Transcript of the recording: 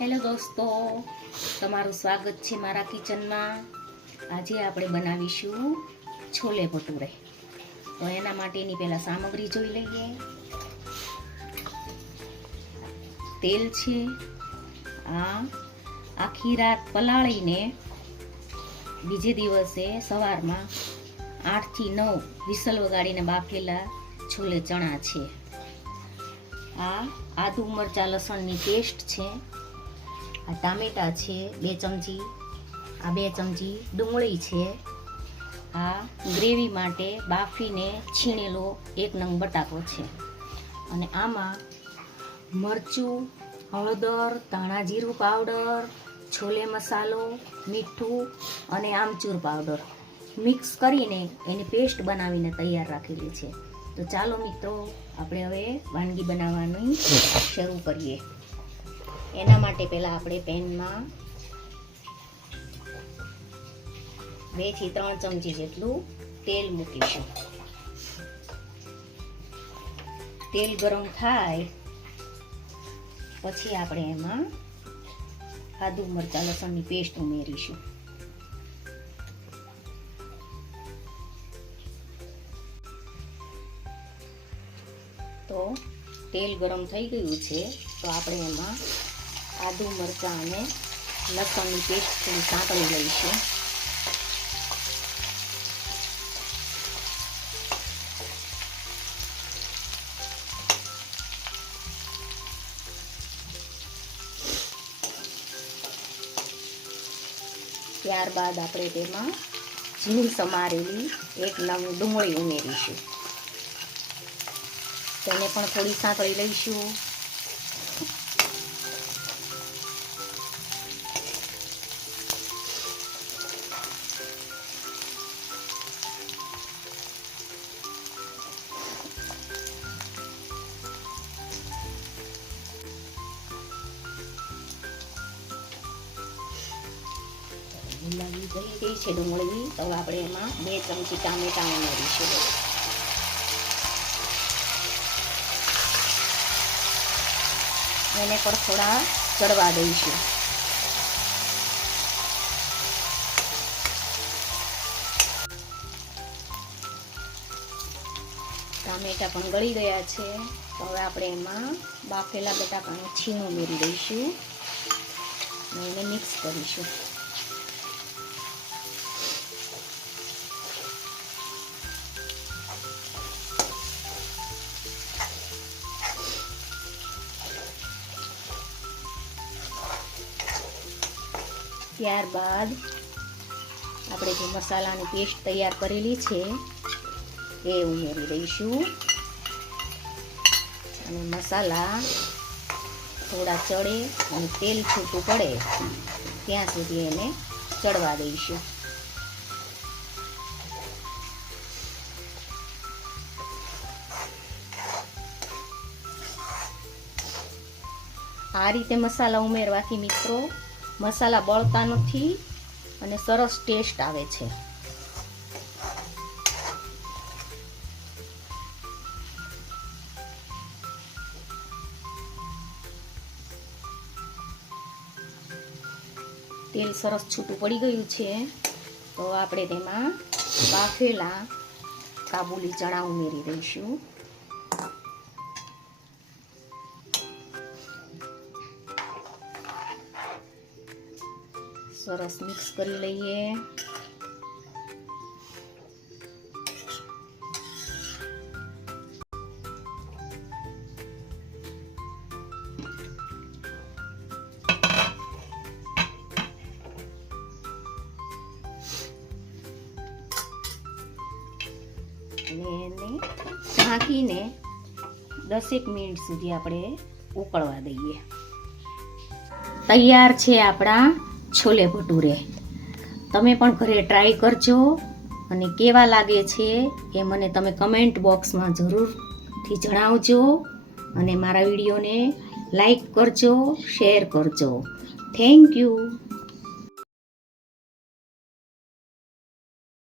Hello દોસ્તો, તમારું સ્વાગત છે મારા કિચનમાં. આજે આપણે બનાવીશું છોલે ભટુરે. તો એના માટેની પહેલાં સામગ્રી જોઈ લઈએ. તેલ છે, આ આખી રાત પલાળીને બીજે દિવસે સવારમાં 8 થી 9 વિસલ વગાડીને બાફેલા છોલે ચણા છે. આ આદુ મરચાં લસણની પેસ્ટ છે. આ ટામેટા છે 2 ચમચી. આ 2 ચમચી ડુંગળી છે. આ ગ્રેવી માટે બાફીને છીણેલો 1 નંગ બટાકો છે. અને આમાં મરચું, હળદર, ધાણા જીરું પાવડર, છોલે મસાલો, મીઠું અને આમચૂર પાવડર મિક્સ કરીને એની પેસ્ટ બનાવીને તૈયાર રાખેલી છે. તો ચાલો મિત્રો, આપણે હવે વાનગી બનાવવાની શરૂ કરીએ. એના માટે પહેલાં આપણે પેનમાં 2 થી 3 ચમચી જેટલું તેલ મૂકીશું. તેલ ગરમ થાય પછી આપણે એમાં આદુ મરચાં લસણની પેસ્ટ ઉમેરીશું. તો તેલ ગરમ થઈ ગયું છે, તો આપણે એમાં આદુ મરચાં અને લસણની પેસ્ટ થોડી સાંતળી લઈશું. ત્યારબાદ આપણે તેમાં ઝીણી સમારેલી 1 નંગ ડુંગળી ઉમેરીશું. તેને પણ થોડી સાંતળી લઈશું. લાગી ગઈ છે ડુંગળી, તો આપણે એમાં 2 ચમચી ટામેટા ઉમેરીશું. એને પણ થોડા ચડવા દઈશું. ટામેટા પણ ગળી ગયા છે, તો હવે આપણે એમાં બાફેલા બટાકાનું છીણ ઉમેરી દઈશું અને એને મિક્સ કરીશું. ત્યારબાદ આપણે જે મસાલાની પેસ્ટ તૈયાર કરેલી છે એ ઉમેરી દઈશું અને મસાલા થોડા ચડે અને તેલ છૂટું પડે ત્યાં સુધી એને ચડવા દઈશું. આ રીતે મસાલા ઉમેરવાથી મિત્રો મસાલા બળતા નથી અને સરસ ટેસ્ટ આવે છે. તેલ સરસ છૂટું પડી ગયું છે, તો આપણે તેમાં બાફેલા કાબુલી ચણા ઉમેરી દઈશું. સરસ મિક્સ કરી લઈએ. અને એને ઢાંકીને 10 મિનિટ સુધી આપણે ઉકળવા દઈએ. તૈયાર છે આપણા છોલે ભટુરે. તમે પણ ઘરે ટ્રાય કરજો અને કેવા લાગે છે એ મને તમે કમેન્ટ બોક્સમાં જરૂરથી જણાવજો અને મારા વિડીયોને લાઈક કરજો, શેર કરજો. Thank you.